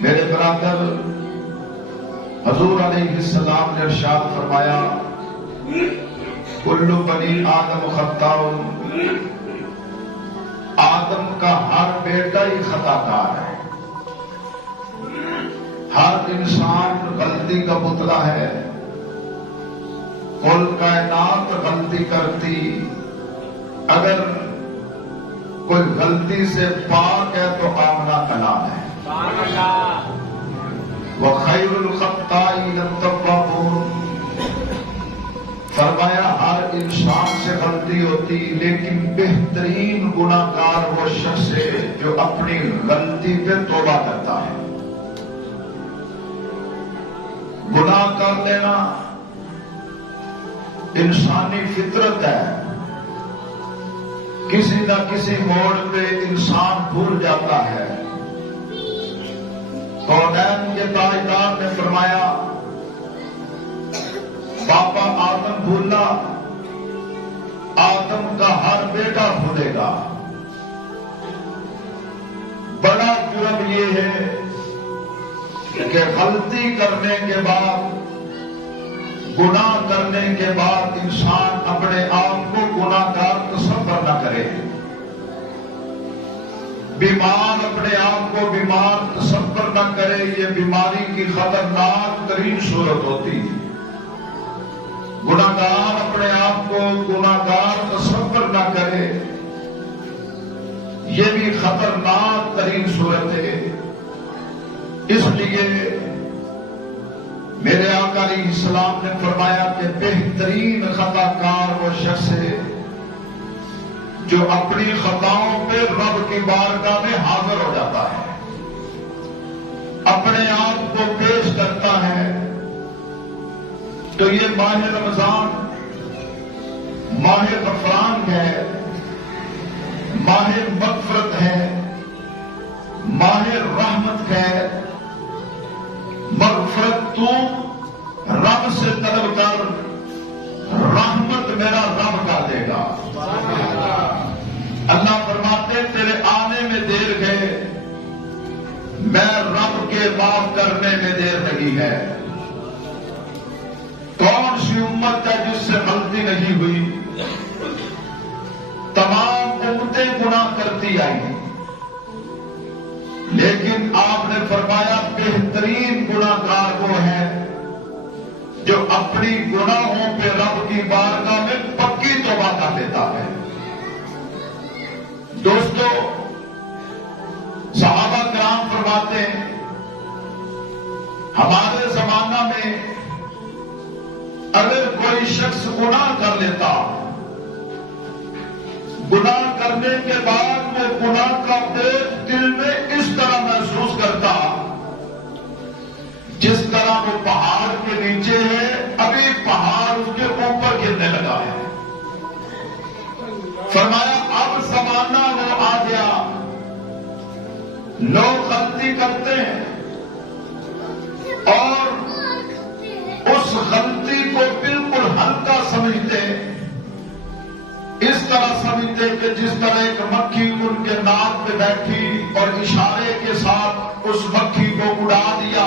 میرے برادر، حضور علیہ السلام نے ارشاد فرمایا کل بنی آدم خطاء، آدم کا ہر بیٹا ہی خطا کار ہے، ہر انسان غلطی کا پتلا ہے، کل کائنات غلطی کرتی، اگر کوئی غلطی سے پاک ہے تو آمنہ کلام ہے۔ وَخَيْرُ الْخَطَّائِينَ التَّوَّابُونَ، فرمایا ہر انسان سے غلطی ہوتی، لیکن بہترین گناہ گار وہ شخص ہے جو اپنی غلطی پہ توبہ کرتا ہے۔ گناہ کر لینا انسانی فطرت ہے، کسی نہ کسی موڑ پہ انسان بھول جاتا ہے۔ کونین کے تاجدار نے فرمایا باپا آدم بھولا، آدم کا ہر بیٹا بھولے گا۔ بڑا جرم یہ ہے کہ غلطی کرنے کے بعد، گناہ کرنے کے بعد انسان اپنے آپ کو گناہ گار تصور نہ کرے، بیمار اپنے آپ کو بیمار تصور نہ کرے۔ یہ بیماری کی خطرناک ترین صورت ہوتی ہے۔ گناہ گار اپنے آپ کو گناہ گار تصور نہ کرے، یہ بھی خطرناک ترین صورت ہے۔ اس لیے میرے آقا علیہ السلام نے فرمایا کہ بہترین خطا کار وہ شخص ہے جو اپنی خطاؤں پہ رب کی بارگاہ میں حاضر ہو جاتا ہے، اپنے آپ کو پیش کرتا ہے۔ تو یہ ماہ رمضان ماہ غفران ہے، ماہ مغفرت ہے، ماہ رحمت ہے۔ مغفرت تو رب سے طلب کر، رحمت میرا رب کا دے گا۔ اللہ فرماتے تیرے آنے میں دیر گئے، میں رب کے معاف کرنے میں دیر نہیں ہے۔ کون سی امت ہے جس سے غلطی نہیں ہوئی؟ تمام امتیں گناہ کرتی آئی، لیکن آپ نے فرمایا بہترین گناہ گار وہ ہے جو اپنی گناہوں پہ رب کی بارگاہ میں پکی توبہ کر لیتا ہے۔ دوستو، صحابہ کرام فرماتے ہیں ہمارے زمانہ میں اگر کوئی شخص گناہ کر لیتا، گناہ کرنے کے بعد وہ گناہ کا بوجھ دل میں اس طرح محسوس کرتا جس طرح وہ پہاڑ کے نیچے ہے، ابھی پہاڑ اس کے اوپر گرنے لگا ہے۔ فرمایا اب زمانہ وہ آ گیا، لوگ غلطی کرتے ہیں اور اس غلطی کو بالکل ہلکا سمجھتے، اس طرح سمجھتے کہ جس طرح ایک مکھی ان کے ناک پہ بیٹھی اور اشارے کے ساتھ اس مکھی کو اڑا دیا،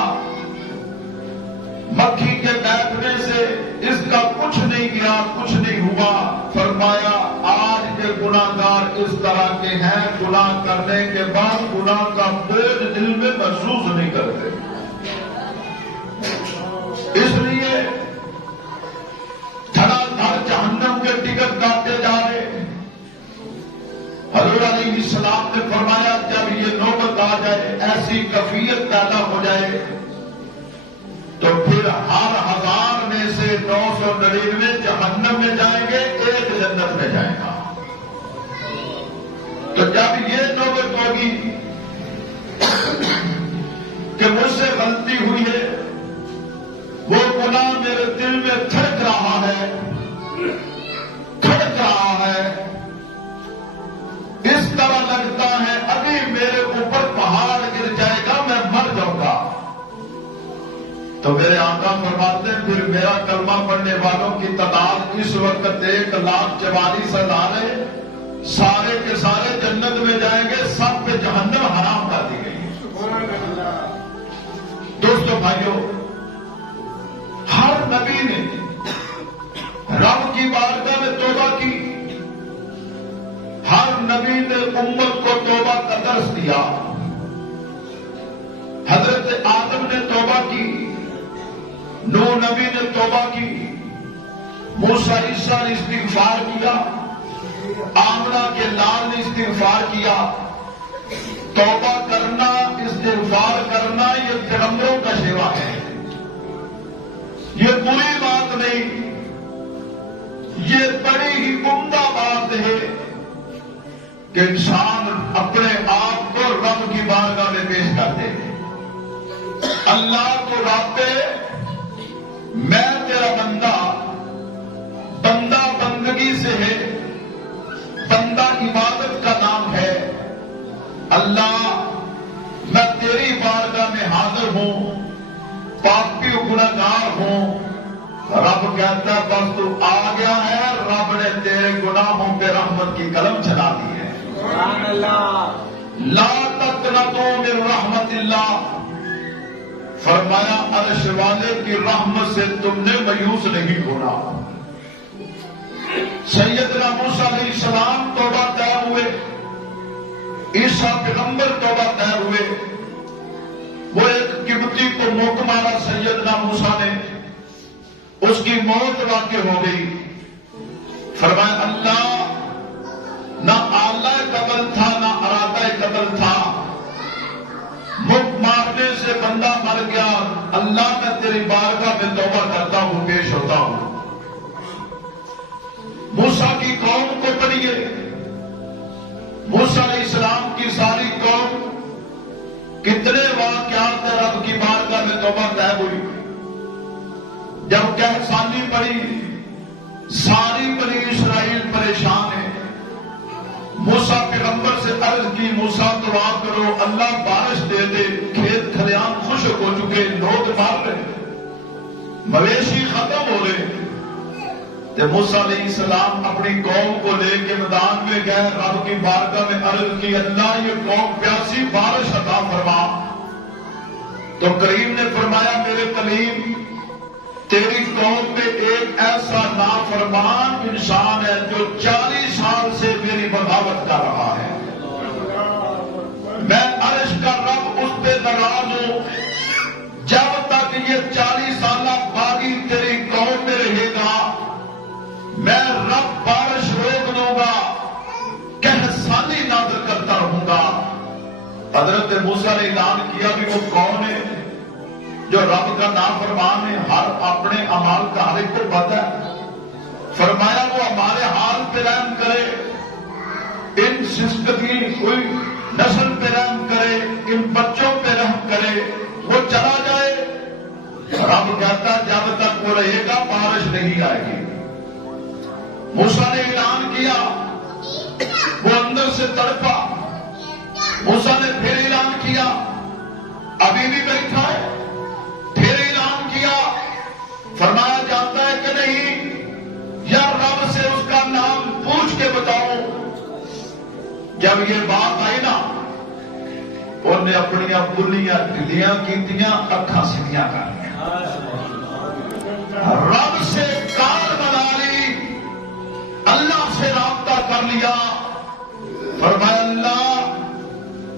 مکھی کے بیٹھنے سے اس کا کچھ نہیں گیا، کچھ نہیں ہوا۔ فرمایا آج کے گناہ گار اس طرح کے ہیں، گناہ کرنے کے بعد گناہ کا بوجھ دل میں محسوس نہیں کرتے۔ اس لیے دھڑا دھڑ جہنم کے ٹکٹ کاٹے جا رہے۔ حضور علیہ السلام نے فرمایا جب یہ نوبت آ جائے، ایسی کیفیت پیدا ہو جائے، تو پھر ہر 1000 میں سے 999 جہنم میں جائیں گے، ایک جنت میں جائے گا۔ تو جب یہ نوبت ہوگی کہ مجھ سے غلطی ہوئی ہے، وہ گناہ میرے دل میں تھڑک رہا ہے، اس طرح لگتا ہے ابھی میرے اوپر پہاڑ گر جائے گا، میں مر جاؤں گا۔ تو میرے آقا فرماتے ہیں پھر میرا کلمہ پڑھنے والوں کی تعداد اس وقت 1,44,000 ہے، سارے کے سارے جنت میں جائیں گے، سب پہ جہنم حرام کر دی گئی۔ بھائیوں، ہر نبی نے رب کی بارگاہ میں توبہ کی، ہر نبی نے امت کو توبہ کا درس دیا۔ حضرت آدم نے توبہ کی، نوح نبی نے توبہ کی، موسیٰ عیسیٰ نے استغفار کیا، آمنہ کے لال نے استغفار کیا۔ توبہ کرنا، استغفار کرنا یہ پیغمبروں کا شیوا ہے، یہ بری بات نہیں، یہ بڑی ہی عمدہ بات ہے کہ انسان اپنے آپ کو رب کی بارگاہ میں پیش کر دے۔ اللہ کو رب میں تیرا بندہ، بندہ بندگی سے ہے، بندہ عبادت کا نام ہے۔ اللہ میں تیری بارگاہ میں حاضر ہوں، پاپی و گناہگار ہوں۔ رب کہتا ہے بس تو آ گیا ہے، رب نے تیرے گناہوں پہ رحمت کی قلم چلا دی ہے۔ سبحان اللہ، لا تقنطوا من رحمت اللہ، فرمایا عرش والے کی رحمت سے تم نے مایوس نہیں ہونا۔ سیدنا موسیٰ علیہ السلام توبہ طے ہوئے، عیسیٰ پیغمبر توبہ طے ہوئے۔ وہ ایک قبطی کو موت مارا سیدنا موسیٰ نے، اس کی موت واقع ہو گئی۔ فرمایا اللہ نہ آلہ قتل تھا نہ ارادہ قتل تھا، مک مارنے سے بندہ مر گیا۔ اللہ میں تیری بارگاہ میں توبہ کرتا ہوں، پیش ہوتا ہوں۔ موسیٰ کی قوم کو پڑھیے، موسیٰ علیہ السلام کی ساری قوم، کتنے واقعات رب کی بارگاہ میں توبہ طے ہوئی۔ جب کہسانی پڑی، ساری بنی اسرائیل پریشان ہے۔ موسیٰ پیغمبر سے عرض کی موسیٰ دعا کرو اللہ بارش دے دے، کھیت کھلیان خشک ہو چکے، لوگ مار رہے، مویشی ختم ہو رہے۔ تو موسیٰ علیہ السلام اپنی قوم کو لے کے میدان میں گئے، رب کی بارگاہ میں عرض کی اللہ یہ قوم پیاسی، بارش عطا فرما۔ تو کریم نے فرمایا میرے کلیم تیری قوم میں ایک ایسا نافرمان انسان ہے جو 40 سال سے میری بغاوت کر رہا ہے، میں عرش کا رب اس پہ ناراض ہوں، جب تک یہ 40 سالہ باغی تیری قوم میں رہے گا میں رب بارش روک دوں گا، کہسانی نازل کرتا رہوں گا۔ حضرت موسیٰ نے اعلان کیا بھی وہ کون ہے جو رب کا نافرمان ہے، ہر اپنے اعمال کا ہر ایک کو پتہ ہے۔ فرمایا وہ ہمارے حال پہ رحم کرے، ان سسٹ کی کوئی نسل پہ رحم کرے، ان بچوں پہ رحم کرے، وہ چلا جائے۔ رب کہتا جب تک وہ رہے گا بارش نہیں آئے گی۔ موسیٰ نے اعلان کیا، وہ اندر سے تڑپا۔ موسیٰ نے پھر اعلان کیا، ابھی بھی بیٹھا ہے، پھر اعلان کیا، فرمایا جاتا ہے کہ نہیں یا رب سے اس کا نام پوچھ کے بتاؤ۔ جب یہ بات آئی نا انہوں نے اپنی بلیاں ڈلیاں کیتیاں، اکھاں سیدھیاں کر لیا، رب سے کار بنا لی، اللہ سے رابطہ کر لیا۔ فرمایا اللہ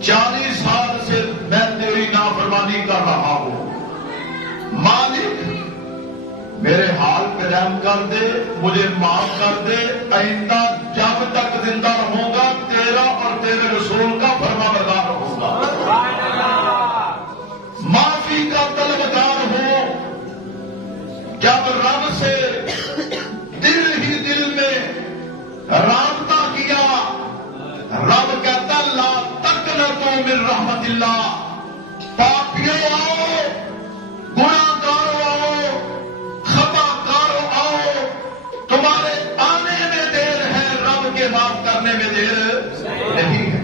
40 سال سے میں تیری نافرمانی کر رہا ہوں، مالک میرے حال پہ رحم کر دے، مجھے معاف کر دے، آئندہ جب تک زندہ رہوں گا تیرا اور تیرے رسول کا فرما بردار رہوں گا، معافی کا طلبگار ہوں۔ جب رب سے دل ہی دل میں رابطہ کیا، رب کہتا لا تقنطوا من رحمت اللہ، پاپیوں آؤ، گناہگاروں آؤ، خطا کاروں آؤ، تمہارے آنے میں دیر ہے، رب کے معاف کرنے میں دیر نہیں ہے۔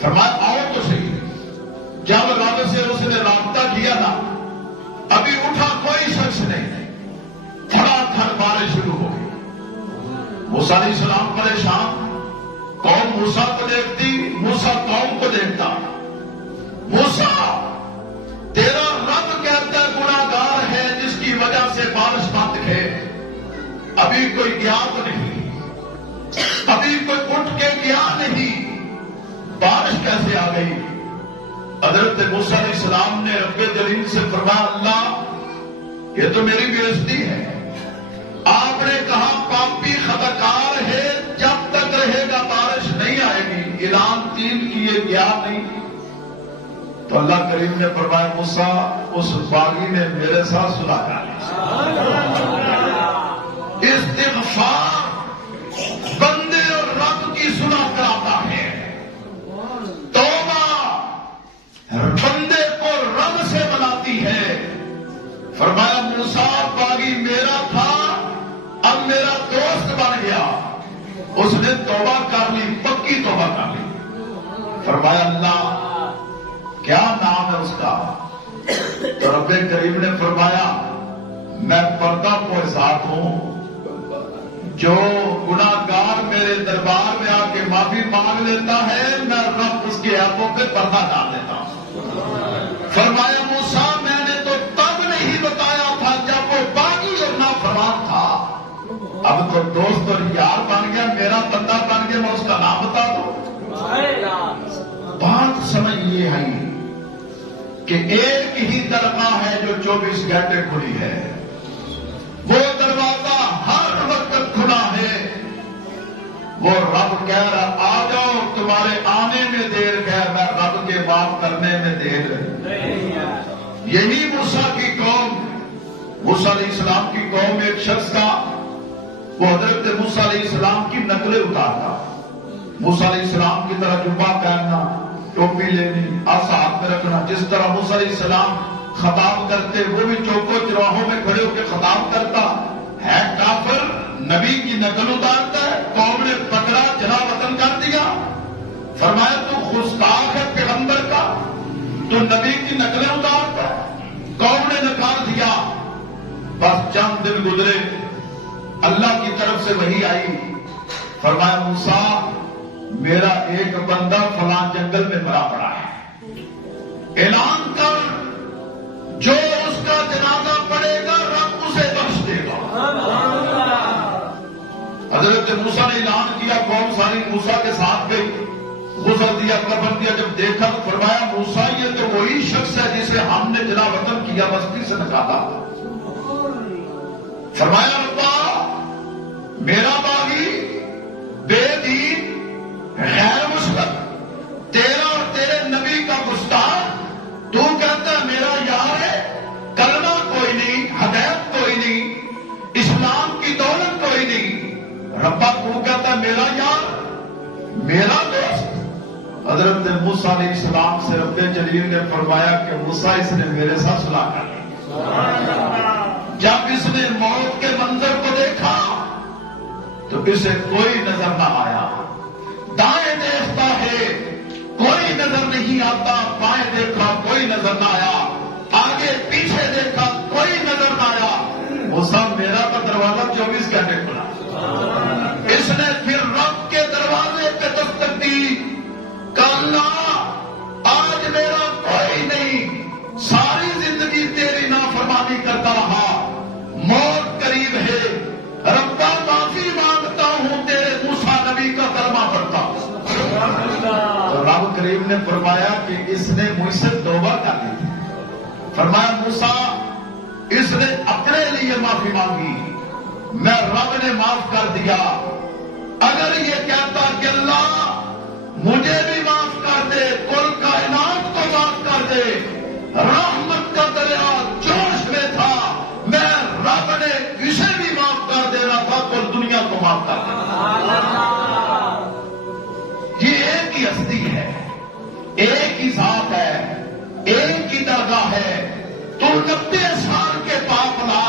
فرمایا آؤ تو صحیح۔ جب رب سے اس نے رابطہ کیا نا، ابھی اٹھا کوئی شخص نہیں، تھوڑا تھوڑا بارش شروع ہو گئی۔ موسیٰ علیہ السلام پریشان، قوم موسیٰ کو دیکھتی، موسیٰ قوم کو دیکھتا۔ موسیٰ تیرا رب ابھی کوئی گیا تو نہیں، ابھی کوئی اٹھ کے گیا نہیں، بارش کیسے آ گئی؟ حضرت موسیٰ علیہ السلام نے رب جلیل سے فرمایا اللہ یہ تو میری بے عزتی ہے، آپ نے کہا پاپی خطاکار ہے، جب تک رہے گا بارش نہیں آئے گی، اعلان 3 کیے گیا نہیں۔ تو اللہ کریم نے فرمایا موسیٰ اس باغی نے میرے ساتھ صلح کر لی۔ استغفار بندے اور رب کی صلح کراتا ہے، توبہ بندے کو رب سے بناتی ہے۔ فرمایا موسیٰ باغی میرا تھا، اب میرا دوست بن گیا، اس نے توبہ کر لی، پکی توبہ کر لی۔ فرمایا اللہ کیا نام ہے اس کا؟ تو رب کریم نے فرمایا میں پردہ پوش ذات ہوں، جو گناہگار میرے دربار میں آ کے معافی مانگ لیتا ہے میں رب اس کے عیبوں پہ پردہ ڈال دیتا ہوں۔ فرمایا موسیٰ میں نے تو تب نہیں بتایا تھا جب وہ باغی اور نافرمان تھا، اب تو دوست اور یار بن گیا، میرا بندہ بن گیا، میں اس کا نام بتا دوں۔ بات سمجھ یہ ہے کہ ایک ہی درگاہ ہے جو 24 گھنٹے کھلی ہے، وہ دروازہ ہر وقت کھلا ہے، وہ رب کہہ رہا آ جاؤ، تمہارے آنے میں دیر ہے، میں رب کے معاف کرنے میں دیر ہے۔ یہی موسیٰ کی قوم، موسیٰ علیہ السلام کی قوم، ایک شخص کا وہ حضرت موسیٰ علیہ السلام کی نقلیں اتارتا، موسیٰ علیہ السلام کی طرح جبہ پہننا، ٹوپی لینی، عصا ہاتھ میں رکھنا، جس طرح موسیٰ علیہ السلام خطاب کرتے وہ بھی چوکوں چراہوں میں کھڑے ہو کے خطاب کرتا ہے، کافر نبی کی نقل اتارتا ہے، قوم نے پکڑا جلا وطن کر دیا۔ فرمایا تو گستاخ ہے پیغمبر کا، تو نبی کی نقلیں اتارتا ہے، قوم نے نکال دیا۔ بس چند دن گزرے، اللہ کی طرف سے وحی آئی، فرمایا موسیٰ میرا ایک بندہ فلاں جنگل میں مرا پڑا ہے، اعلان کر جو اس کا جنازہ پڑے گا رب اسے بخش دے گا۔ حضرت موسیٰ نے اعلان کیا، قوم ساری موسیٰ کے ساتھ گئی، غسل دیا، کفن دیا، جب دیکھا تو فرمایا موسیٰ یہ تو وہی شخص ہے جسے ہم نے جلا وطن کیا، بستی سے نکالا۔ فرمایا ربا میرا باغی بے دین غیر مسلم، تیرا اور تیرے نبی کا گستاخ، تو کہتا ہے میرا یار ہے، کلمہ کوئی نہیں، ہدایت کوئی نہیں، اسلام کی دولت کوئی نہیں، ربا تو کہتا ہے میرا یار، میرا دوست۔ حضرت موسیٰ علیہ السلام سے رب جلیل نے فرمایا کہ موسیٰ اس نے میرے ساتھ صلح کر لی۔ جب اس نے موت کے منظر کو دیکھا تو اسے کوئی نظر نہ آیا، دائیں دیکھتا ہے کوئی نظر نہیں آتا، بائیں دیکھا کوئی نظر نہ آیا، آگے پیچھے دیکھا کوئی نظر نہ آیا۔ موسیٰ میرا تو دروازہ 24 گھنٹے کھلا۔ اس نے پھر رب کے دروازے پہ دستک دی، کہا اللہ آج میرا کوئی نہیں، ساری زندگی تیری نافرمانی کرتا رہا، موت قریب ہے، ربا معافی مانگتا ہوں، تیرے موسیٰ نبی کا کلمہ پڑھتا ہوں۔ تو رب کریم نے فرمایا کہ اس نے مجھ سے توبہ کر لی تھی۔ فرمایا موسیٰ اس نے اپنے لیے معافی مانگی، میں رب نے معاف کر دیا، اگر یہ کہتا کہ اللہ مجھے بھی معاف کر دے، کل کائنات کو معاف کر دے، رحمت کا دریا جوش میں تھا، میں رب نے اسے بھی معاف کر دینا تھا، کل دنیا کو معاف کر دینا۔ یہ ایک ہی ہستی ہے، ایک ہی ذات ہے، ایک ہی درگاہ ہے۔ تو 90 سال کے پاپ لا،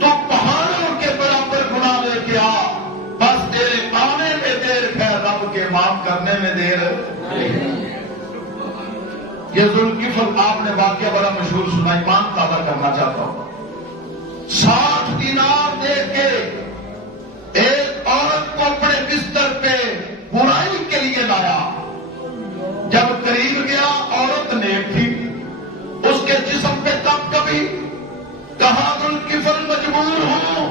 تو پہاڑوں کے برابر گناہ لے کے آ، بس تیرے آنے میں دیر ہے، رب کے معاف کرنے میں دیر۔ یہ ذوالکفل آپ نے واقعہ بڑا مشہور سنا، ایمان تازہ کرنا چاہتا ہوں۔ 60 دینار دے کے ایک عورت کو اپنے بستر پہ برائی کے لیے لایا، جب قریب گیا عورت نیک تھی، اس کے جسم پہ تب کبھی کہا ذوالکفل مجبور ہوں،